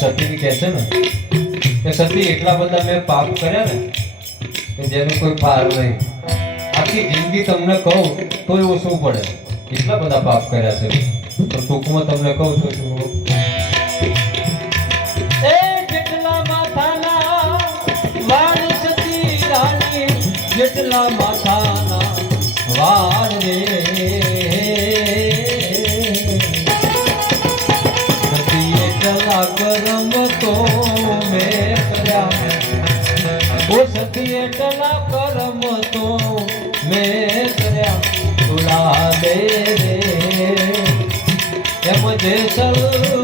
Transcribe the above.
સતીની કહે છે ને કે સતી એટલા બધા મેં પાપ કર્યા ને, કે જેનું કોઈ પાર નહીં. આખી જિંદગી તમને કહું તો એવું શું પડે? કેટલા બધા પાપ કર્યા છે? તો ટૂંકમાં તમને કહું છું શું? જેટલા માથાના વાળ રે. એટલા કરમ તો મેં કર્યા. ઓ સતી, એટલા કરમ તો મેં કર્યા. તુલા દે રે. એમ જેસલ